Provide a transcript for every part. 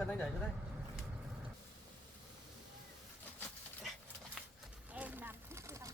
cần anh đẩy cho đây. Em làm thích cái tao.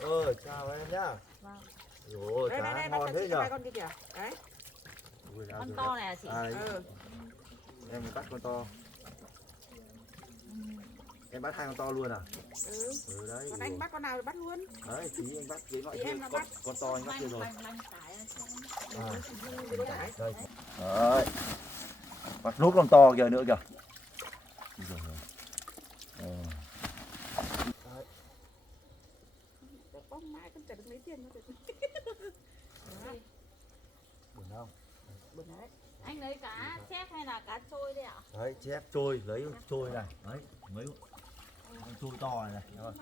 ơi. Chào em nhá. Vâng. Rồi, Đây cá đây ngon thế nhở? hai con kia kìa. Đấy. Con to này à chị? Đấy, Ừ. em bắt con to. Em bắt hai con to luôn à? Ừ. Đấy. Còn anh bắt con nào thì bắt luôn. Đấy, tí anh bắt cái loại Tí kia, em nó bắt. con to anh bắt kia rồi. Lanh tải Đây. Đấy. Bắt núp con to kìa nữa kìa. Rồi. Bông mãi con chả được mấy tiền nữa. Buồn không? Buồn đấy. Anh lấy cá chép hay là cá trôi đấy ạ? Đấy, chép trôi, lấy trôi này. Đấy, mấy con trôi to này này. Rồi.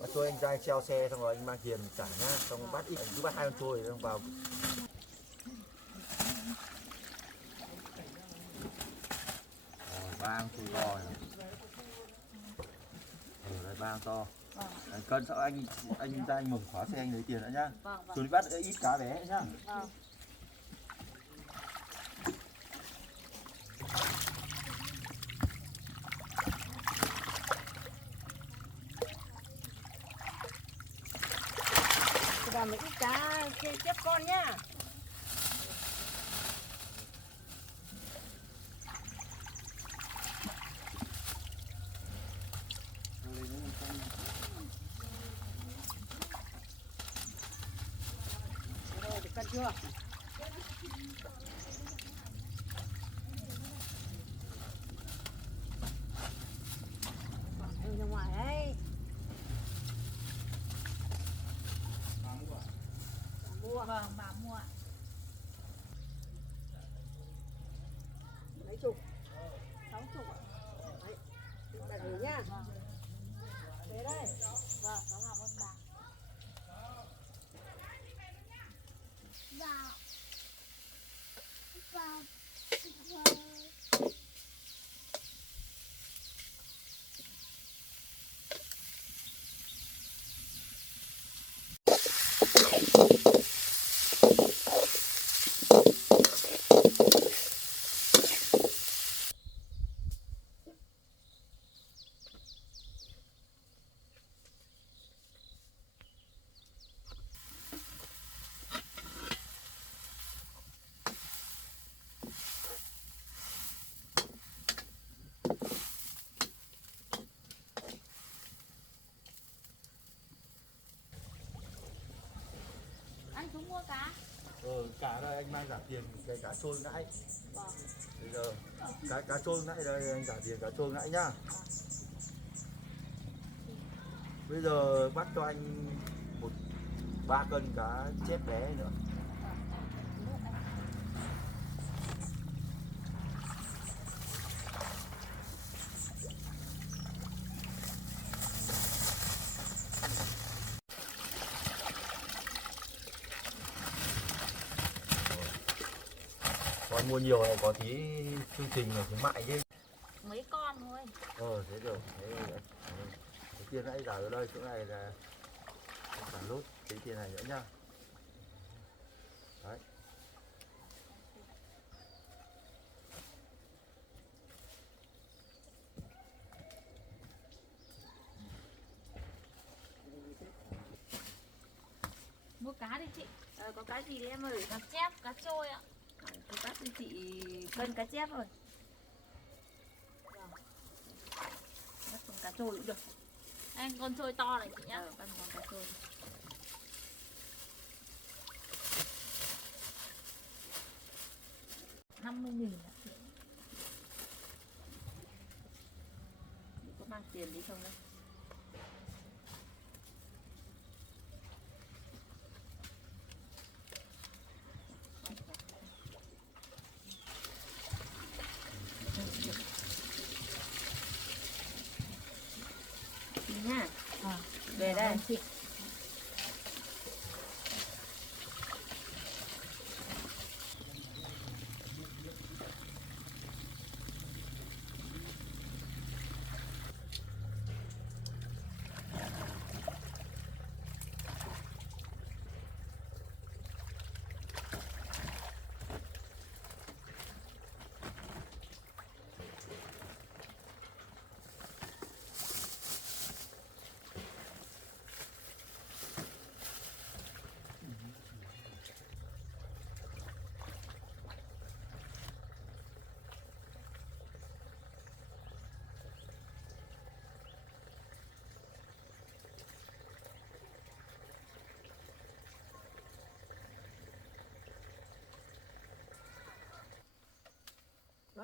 Bắt trôi anh ra anh treo xe xong rồi anh mang tiền trả nhá. Xong bắt ít, anh cứ bắt hai con trôi xong vào. Ba con trôi to này. Đây ba con to. Cân sao anh ra anh mở khóa xe anh lấy tiền nữa nhá. Vâng, vâng. Rồi đi bắt ít cá bé nhá. Vâng. Và mấy cái cá chép con nhá. Rồi, được cân chưa? Anh ra ngoài đấy. Mua. Vâng, bà mua ạ. Mấy chục? 60 ạ. Đấy. Đặt nghỉ nhá. Thế đây. Vâng, cháu làm ơn bà. Anh xuống mua cá. Cá đây anh mang trả tiền cái cá trôi nãy. Vâng. Bây giờ cá trôi nãy đây anh trả tiền cá trôi nãy nhá. Bây giờ bắt cho anh 3 cân cá chép bé nữa. Còn mua nhiều này có tí chương trình là khuyến mại chứ. Mấy con thôi. Thế rồi. Cái tiền nãy trả ở đây, chỗ này là anh trả lốt cái tiền này nữa nhá. Đấy. Mua cá đi chị. Có cái gì đấy em ơi? Cá chép, cá trôi ạ. Có bác cho chị cân cá chép rồi. Bắt con cá trôi cũng được. Anh con trôi to này chị nhá. Bắt con cá trôi. $50.000 ạ. Có mang tiền đi không đấy? Nha. Về đây. Chị.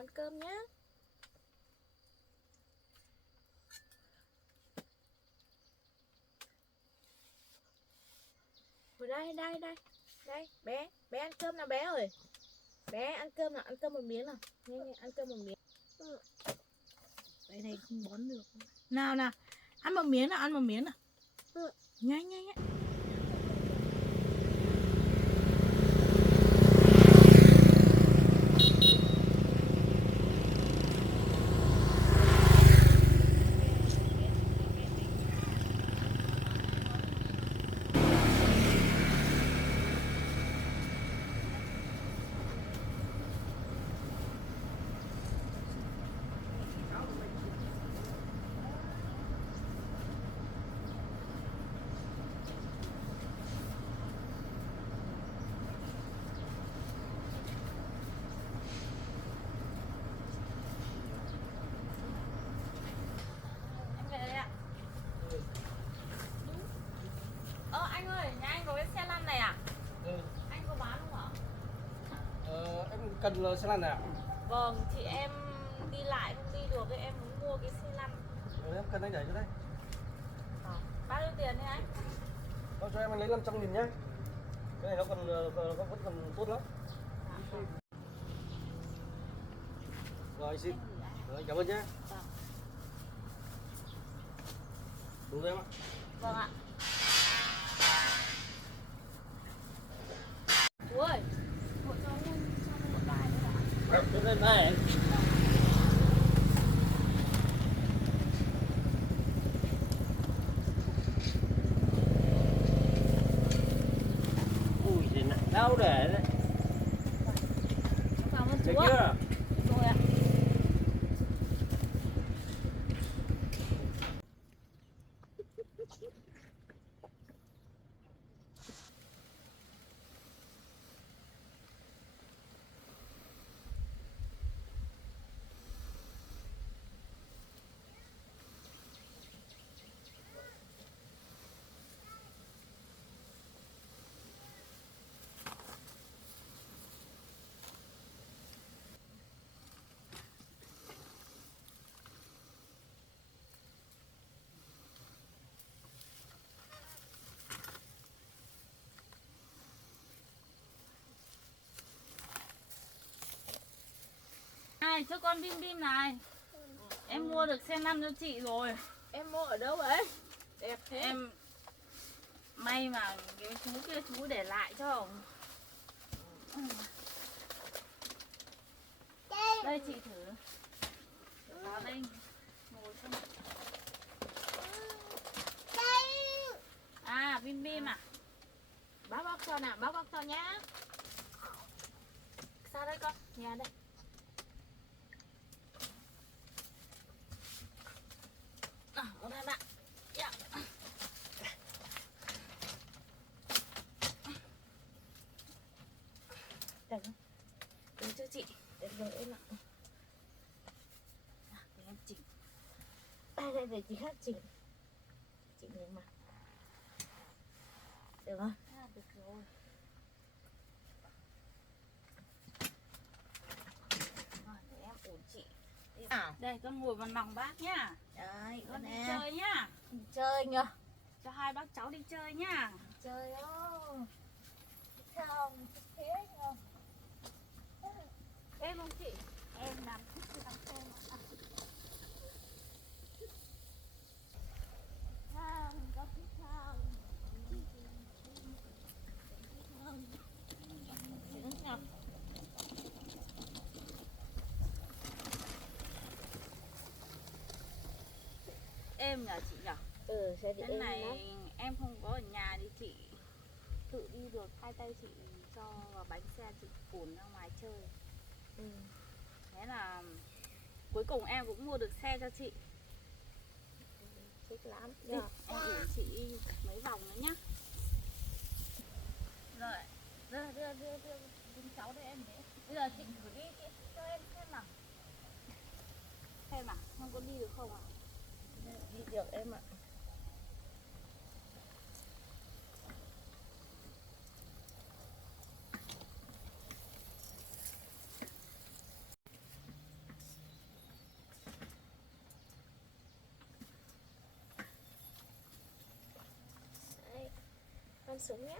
ăn cơm nhá. Rồi đây đây đây. Đây, bé ăn cơm nào bé ơi. Bé ăn cơm nào, ăn cơm một miếng nào. Nhanh ăn cơm một miếng. Đây này không bón được. Nào nào, ăn một miếng nào, ăn một miếng nào. Nhanh nhanh nhanh. Em về đây ạ. Anh ơi, nhà anh có cái xe lăn này à? Anh có bán không ạ? Em cần xe lăn này ạ? Vâng, thì em đi lại không đi được thì em muốn mua cái xe lăn. Em cần anh đẩy cho đây. Bao nhiêu tiền thế anh? Cho em lấy 500.000 nhé. Cái này nó còn vẫn còn tốt lắm. Rồi xin. Rồi cảm ơn nhé. Vâng. Đúng rồi em ạ. Vâng ạ. Chú ơi, hộ cho một bài nữa ạ. Cho em này. Ui thì nặng đau để đấy. Cảm ơn Được chú ạ. chưa? Rồi ạ. Này, cho con Bim Bim này. Em mua được xe lăn cho chị rồi. Em mua ở đâu vậy? Đẹp thế. Em may mà cái chú kia chú để lại cho. Đây chị thử. Vào đây ngồi xem. À, Bim Bim à? Bác bóc cho nào, bác bóc cho nhá. Sao đây con? Nhà đây. Một hai bạn. Yeah. Được không? Để cho chị. Được rồi em ạ. Để em chỉnh. Đây để chị khác chỉnh. Chỉnh được mà. Được không? Được rồi. Rồi, để em ổn chị. Đây con ngồi vào lòng bác nhá. Đấy, Con đi nè. chơi nhá. Chơi nhá. Cho hai bác cháu đi chơi nhá. Chơi không? Không, thế nhá. Em không chị? Em làm thích cái đằng xe mà. Không, có thích không? Đứng nhờ. Em nhờ chị nhờ. Xe thì Cái êm này lắm. em không có ở nhà thì chị tự đi được, hai tay chị cho vào bánh xe chị cuốn ra ngoài chơi. Thế là cuối cùng em cũng mua được xe cho chị. Thích lắm. Đi, em gửi chị mấy vòng nữa nhá. Rồi, đưa cháu đây em để. Bây giờ chị thử đi chị cho em xem nào. Xem à, không có đi được không ạ? Đi được em ạ. xuống nhé.